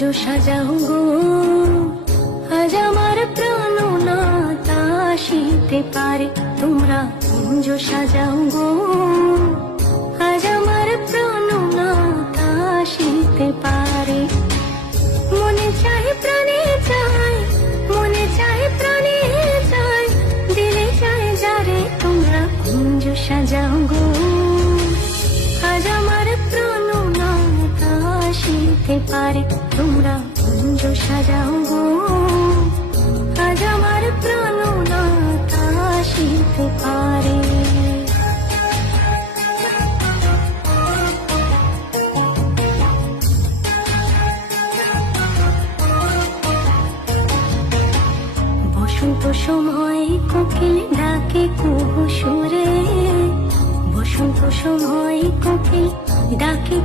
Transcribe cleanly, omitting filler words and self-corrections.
কুঞ্জ সাজাও গো, আজ আমার প্রাণনাথ আসিতে পারে। তোমরা কুঞ্জ সাজাও গো, আজ আমার প্রাণনাথ আসিতে পারে। মনে চায় প্রাণে চায়, মনে চায় প্রাণে চায়, দিলে চায় যারে। তোমরা কুঞ্জ সাজাও গো, আজ আমার প্রাণনাথ আসিতে পারে। তোমরা কুঞ্জ সাজাও গো, আজ আমার প্রাণনাথ আসিতে পারে। বসন্ত সময় কোকিল ডাকে কুহু সুরে, বসন্ত সময় কোকিল ডাকে।